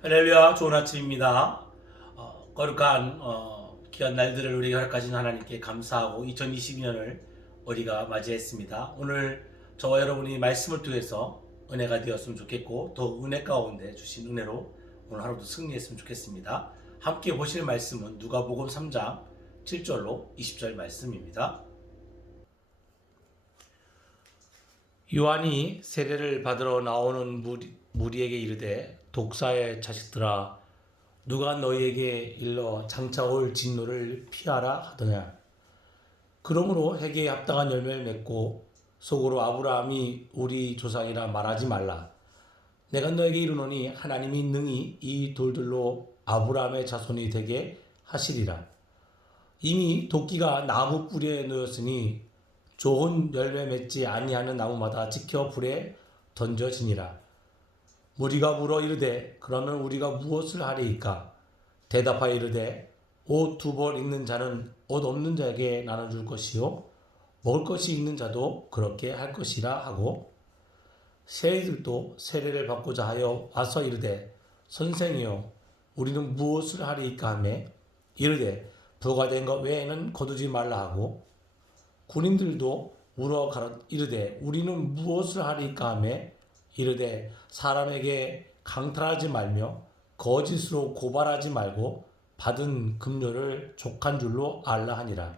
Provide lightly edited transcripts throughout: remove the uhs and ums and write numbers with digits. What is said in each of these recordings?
할렐루야, 좋은 아침입니다. 거룩한 귀한 날들을 우리에게 허락하신 하나님께 감사하고 2022년을 우리가 맞이했습니다. 오늘 저와 여러분이 말씀을 통해서 은혜가 되었으면 좋겠고 더 은혜 가운데 주신 은혜로 오늘 하루도 승리했으면 좋겠습니다. 함께 보실 말씀은 누가복음 3장 7절로 20절 말씀입니다. 요한이 세례를 받으러 나오는 무리에게 이르되 독사의 자식들아 누가 너희에게 일러 장차 올 진노를 피하라 하더냐. 그러므로 회개에 합당한 열매를 맺고 속으로 아브라함이 우리 조상이라 말하지 말라. 내가 너에게 이르노니 하나님이 능히 이 돌들로 아브라함의 자손이 되게 하시리라. 이미 도끼가 나무 뿌리에 놓였으니 좋은 열매 맺지 아니하는 나무마다 지켜 불에 던져지니라. 무리가 물어 이르되 그러면 우리가 무엇을 하리이까? 대답하여 이르되 옷 두 벌 있는 자는 옷 없는 자에게 나눠줄 것이요 먹을 것이 있는 자도 그렇게 할 것이라 하고 세리들도 세례를 받고자 하여 와서 이르되 선생이여 우리는 무엇을 하리이까 하며 이르되 부과된 것 외에는 거두지 말라 하고 군인들도 물어 이르되 우리는 무엇을 하리이까 하며 이르되 사람에게 강탈하지 말며 거짓으로 고발하지 말고 받은 급료를 족한 줄로 알라 하니라.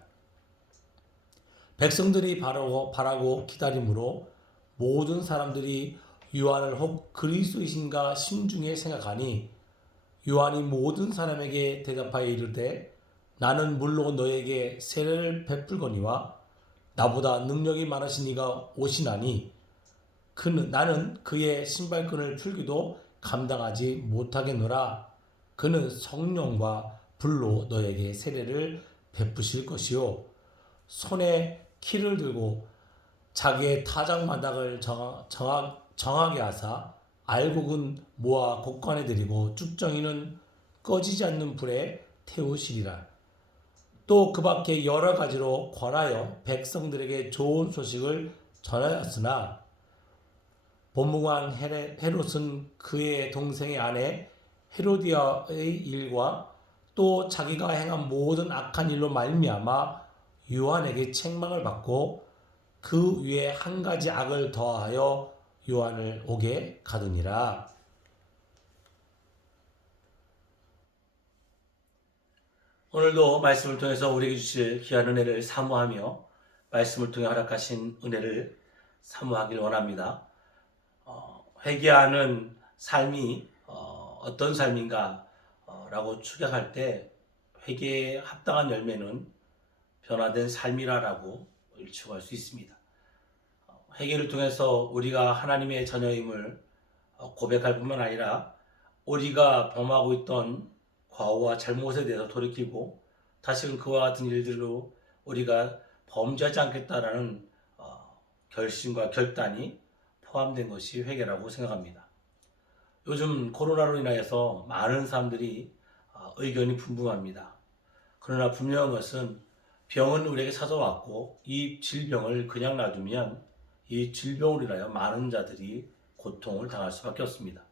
백성들이 바라고 기다림으로 모든 사람들이 요한을 혹 그리스도이신가 심중에 생각하니 요한이 모든 사람에게 대답하여 이르되 나는 물로 너에게 세례를 베풀거니와 나보다 능력이 많으신 이가 오시나니 나는 그의 신발끈을 풀기도 감당하지 못하겠노라. 그는 성령과 불로 너에게 세례를 베푸실 것이요 손에 키를 들고 자기의 타작마당을 정하게 하사 알곡은 모아 곡간에 들이고 쭉정이는 꺼지지 않는 불에 태우시리라. 또 그 밖에 여러 가지로 권하여 백성들에게 좋은 소식을 전하였으나 법무관 헤롯은 그의 동생의 아내 헤로디아의 일과 또 자기가 행한 모든 악한 일로 말미암아 요한에게 책망을 받고 그 위에 한 가지 악을 더하여 요한을 옥에 가두니라. 오늘도 말씀을 통해서 우리에게 주실 귀한 은혜를 사모하며 말씀을 통해 허락하신 은혜를 사모하길 원합니다. 회개하는 삶이 어떤 삶인가 라고 추격할 때 회개에 합당한 열매는 변화된 삶이라고 일축할 수 있습니다. 회개를 통해서 우리가 하나님의 자녀임을 고백할 뿐만 아니라 우리가 범하고 있던 과오와 잘못에 대해서 돌이키고 다시금 그와 같은 일들로 우리가 범죄하지 않겠다라는 결심과 결단이 포함된 것이 회개라고 생각합니다. 요즘 코로나로 인하여서 많은 사람들이 의견이 분분합니다. 그러나 분명한 것은 병은 우리에게 찾아왔고 이 질병을 그냥 놔두면 이 질병으로 인하여 많은 자들이 고통을 당할 수밖에 없습니다.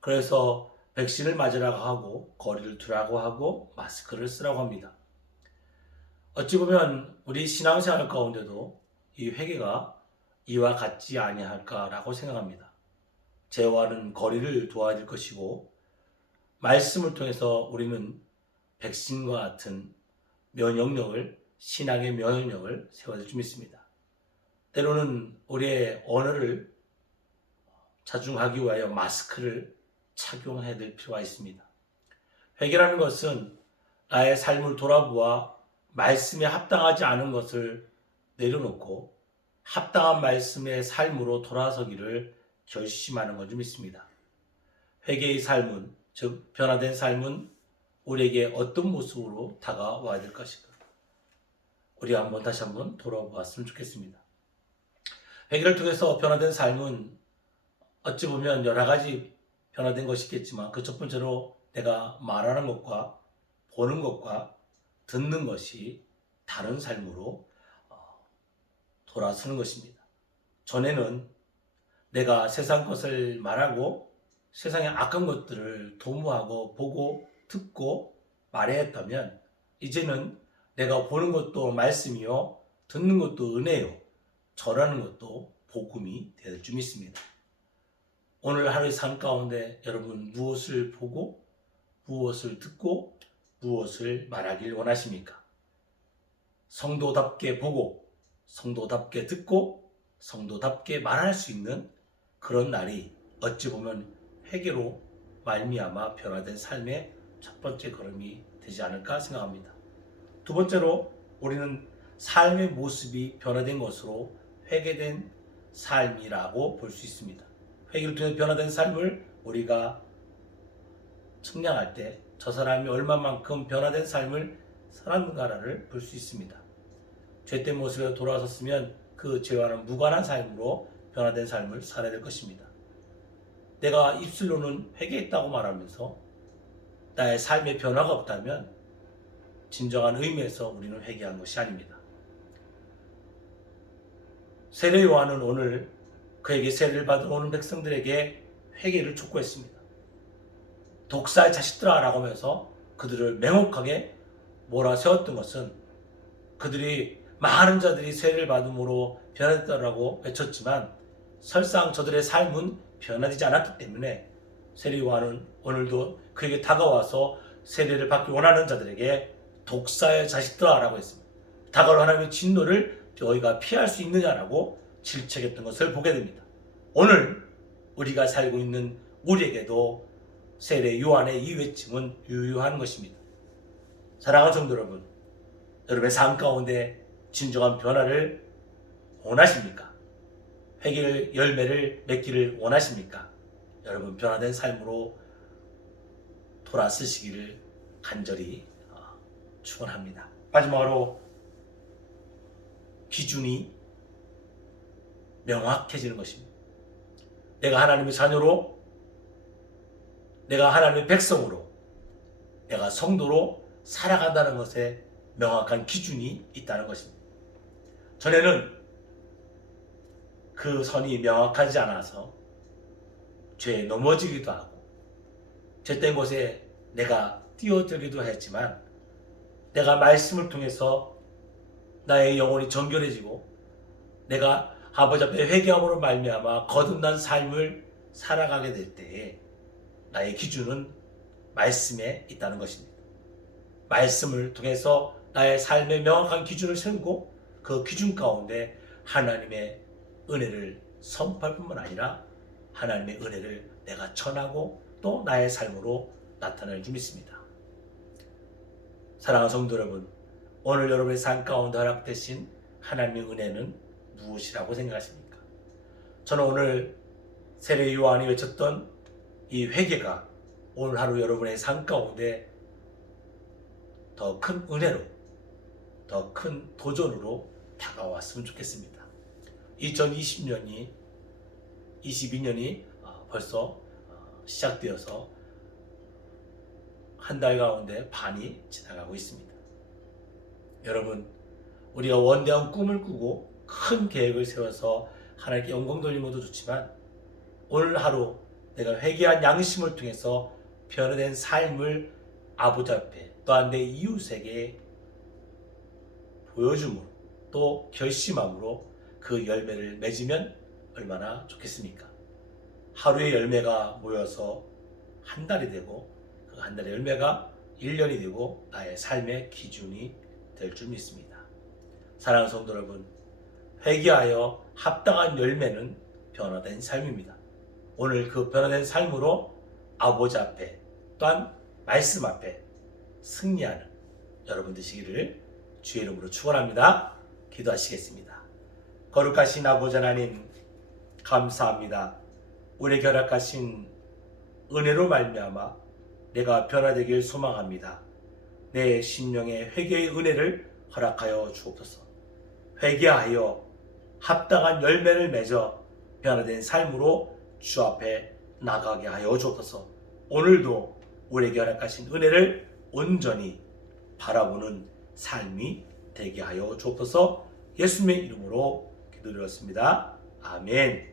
그래서 백신을 맞으라고 하고 거리를 두라고 하고 마스크를 쓰라고 합니다. 어찌 보면 우리 신앙생활 가운데도 이 회개가 이와 같지 아니할까라고 생각합니다. 죄와는 거리를 두어야 될 것이고 말씀을 통해서 우리는 백신과 같은 면역력을 신앙의 면역력을 세워야 될 줄 믿습니다. 때로는 우리의 언어를 자중하기 위하여 마스크를 착용해야 될 필요가 있습니다. 회개라는 것은 나의 삶을 돌아보아 말씀에 합당하지 않은 것을 내려놓고 합당한 말씀의 삶으로 돌아서기를 결심하는 것 좀 있습니다. 회개의 삶은, 즉 변화된 삶은 우리에게 어떤 모습으로 다가와야 될 것인가? 우리가 다시 한번 돌아보았으면 좋겠습니다. 회개를 통해서 변화된 삶은 어찌 보면 여러 가지 변화된 것이 있겠지만 그 첫 번째로 내가 말하는 것과 보는 것과 듣는 것이 다른 삶으로 돌아서는 것입니다. 전에는 내가 세상 것을 말하고 세상의 악한 것들을 도모하고 보고 듣고 말해야 했다면 이제는 내가 보는 것도 말씀이요 듣는 것도 은혜요 절하는 것도 복음이 될 줄 믿습니다. 오늘 하루의 삶 가운데 여러분 무엇을 보고 무엇을 듣고 무엇을 말하길 원하십니까? 성도답게 보고 성도답게 듣고 성도답게 말할 수 있는 그런 날이 어찌 보면 회개로 말미암아 변화된 삶의 첫 번째 걸음이 되지 않을까 생각합니다. 두 번째로 우리는 삶의 모습이 변화된 것으로 회개된 삶이라고 볼 수 있습니다. 회개를 통해 변화된 삶을 우리가 측량할 때 저 사람이 얼마만큼 변화된 삶을 살았는가를 볼 수 있습니다. 죄된 모습에 돌아섰으면 그 죄와는 무관한 삶으로 변화된 삶을 살아야 될 것입니다. 내가 입술로는 회개했다고 말하면서 나의 삶의 변화가 없다면 진정한 의미에서 우리는 회개한 것이 아닙니다. 세례 요한은 오늘 그에게 세례를 받으러 오는 백성들에게 회개를 촉구했습니다. 독사의 자식들아 라고 하면서 그들을 맹혹하게 몰아세웠던 것은 그들이 많은 자들이 세례를 받음으로 변화됐다라고 외쳤지만 설상 저들의 삶은 변화되지 않았기 때문에 세례 요한은 오늘도 그에게 다가와서 세례를 받기 원하는 자들에게 독사의 자식들아 라고 했습니다. 다가올 하나님의 진노를 너희가 피할 수 있느냐라고 질책했던 것을 보게 됩니다. 오늘 우리가 살고 있는 우리에게도 세례 요한의 이 외침은 유효한 것입니다. 사랑하는 성도 여러분, 여러분의 삶 가운데 진정한 변화를 원하십니까? 회개의 열매를 맺기를 원하십니까? 여러분 변화된 삶으로 돌아서시기를 간절히 축원합니다. 마지막으로 기준이 명확해지는 것입니다. 내가 하나님의 자녀로, 내가 하나님의 백성으로, 내가 성도로 살아간다는 것에 명확한 기준이 있다는 것입니다. 전에는 그 선이 명확하지 않아서 죄에 넘어지기도 하고 죄된 곳에 내가 뛰어들기도 했지만 내가 말씀을 통해서 나의 영혼이 정결해지고 내가 아버지 앞에 회개함으로 말미암아 거듭난 삶을 살아가게 될 때에 나의 기준은 말씀에 있다는 것입니다. 말씀을 통해서 나의 삶의 명확한 기준을 세우고 그 기준 가운데 하나님의 은혜를 선포할 뿐만 아니라 하나님의 은혜를 내가 전하고 또 나의 삶으로 나타낼 줄 믿습니다. 사랑하는 성도 여러분, 오늘 여러분의 삶 가운데 허락되신 하나님의 은혜는 무엇이라고 생각하십니까? 저는 오늘 세례 요한이 외쳤던 이 회개가 오늘 하루 여러분의 삶 가운데 더 큰 은혜로, 더 큰 도전으로 다가왔으면 좋겠습니다. 2022년이 벌써 시작되어서 한 달 가운데 반이 지나가고 있습니다. 여러분, 우리가 원대한 꿈을 꾸고 큰 계획을 세워서 하나님께 영광 돌리는 것도 좋지만 오늘 하루 내가 회개한 양심을 통해서 변화된 삶을 아버지 앞에 또한 내 이웃에게 보여줌으로 또 결심함으로 그 열매를 맺으면 얼마나 좋겠습니까? 하루의 열매가 모여서 한 달이 되고 그 한 달의 열매가 1년이 되고 나의 삶의 기준이 될 줄 믿습니다. 사랑하는 성도 여러분, 회개하여 합당한 열매는 변화된 삶입니다. 오늘 그 변화된 삶으로 아버지 앞에 또한 말씀 앞에 승리하는 여러분 되시기를 주의 이름으로 축원합니다. 기도하시겠습니다. 거룩하신 아버지 하나님 감사합니다. 우리에게 허락하신 은혜로 말미암아 내가 변화되길 소망합니다. 내 심령의 회개의 은혜를 허락하여 주옵소서. 회개하여 합당한 열매를 맺어 변화된 삶으로 주 앞에 나가게 하여 주옵소서. 오늘도 우리에게 허락하신 은혜를 온전히 바라보는 삶이 되게 하여 주옵소서. 예수님의 이름으로 기도드렸습니다. 아멘.